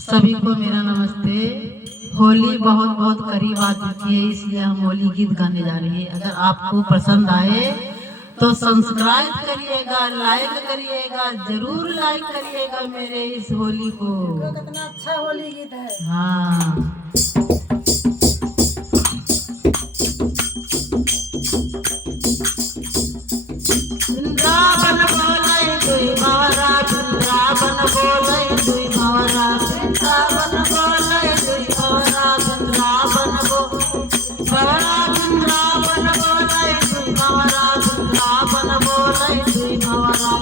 सभी को मेरा नमस्ते। होली बहुत बहुत करीब आ चुकी है, इसलिए हम होली गीत गाने जा रहे हैं। अगर आपको पसंद आए तो सब्सक्राइब करिएगा, लाइक करिएगा, जरूर लाइक करिएगा मेरे इस होली को। कितना अच्छा होली गीत है। हाँ, वृंदावन बोले दुई भंवरा, वृंदावन बोले दुई भंवरा, वृंदावन बोले दुई भंवरा, वृंदावन भंवरा, वृंदावन बोले दुई भंवरा, वृंदावन बोले दुई भंवरा,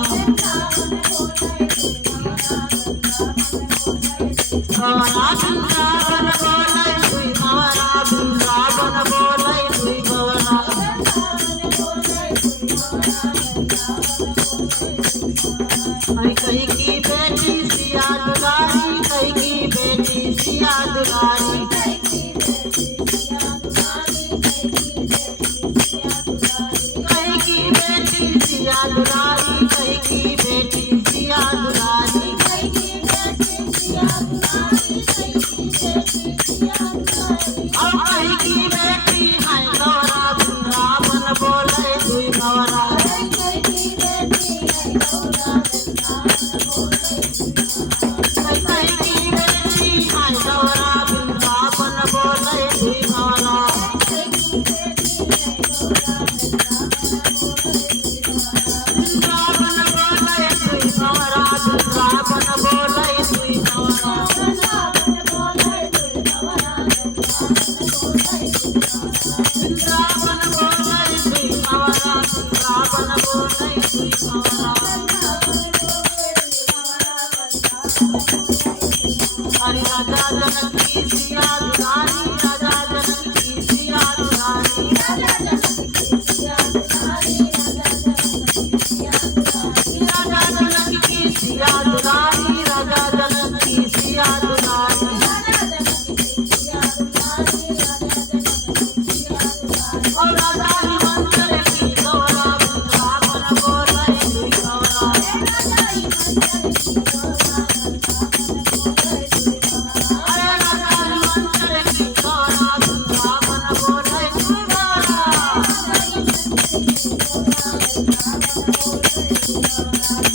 भंवरा वृंदावन बोले दुई भंवरा, वृंदावन बोले दुई भंवरा। कहीं की बेटी सिया दुलारी, कहीं की बेटी सिया दुलारी, कहीं की बेटी सिया दुलारी, कहीं की बेटी सिया दुलारी, कहीं की बेटी सिया दुलारी, कहीं की बेटी सिया दुलारी, कहीं की बेटी सिया दुलारी, और कहीं की बेटी है गौरा, वृंदावन बोले दुई भंवरा, कहीं की बेटी है गौरा, कहीं की बेटी है गौरा, वृंदावन बोले दुई भंवरा, वृंदावन बोले दुई भंवरा, वृंदावन बोले दुई भंवरा, वृंदावन बोले दुई भंवरा, वृंदावन बोले दुई भंवरा, वृंदावन बोले दुई भंवरा। हरि राजा जनक की सिया दुलारी, राजा जनक की सिया दुलारी, राजा जनक की सिया दुलारी, राजा जनक की सिया दुलारी, राजा जनक की सिया दुलारी, और राजा हिमंचल की गौरा, वृंदावन बोले दुई भंवरा, अरे राजा हिमंचल की गौरा, वृंदावन बोले दुई भंवरा,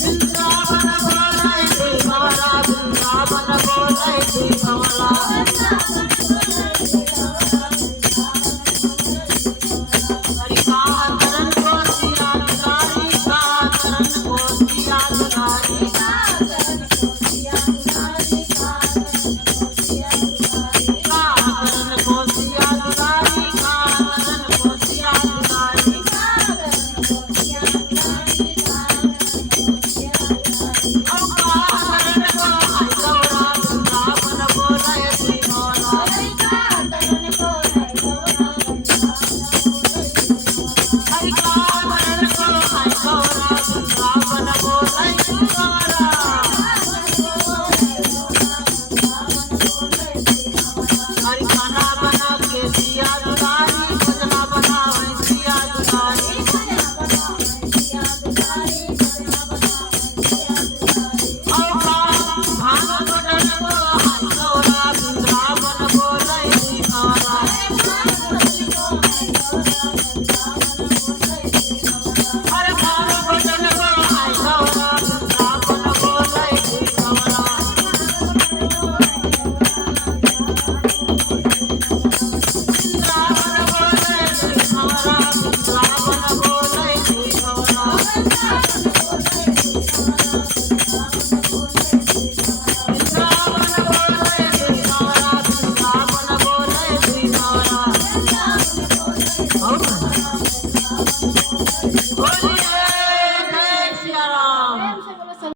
वृंदावन बोले दुई भंवरा, वृंदावन बोले दुई भंवरा। हरि कहा करन को सिया दुलारी, कहा करन को सिया दुलारी, कहा करन को सिया दुलारी, कहा करन को सिया दुलारी, कहा करन को सिया दुलारी, और कहा करन को है गौरा, वृंदावन बोले दुई भंवरा, हरि कहा करन को है गौरा, वृंदावन बोले दुई भंवरा। हरि खाना बना के सिया दुलारी, भजना बनावे सिया दुलारी, और भांग बदन को है गौरा, वृंदावन बोले दुई भंवरा, अरे भांग बदन को है गौरा, वृंदावन बोले दुई भंवरा, वृंदावन बोले दुई भंवरा, वृंदावन बोले दुई भंवरा, वृंदावन बोले दुई भंवरा, वृंदावन बोले दुई भंवरा।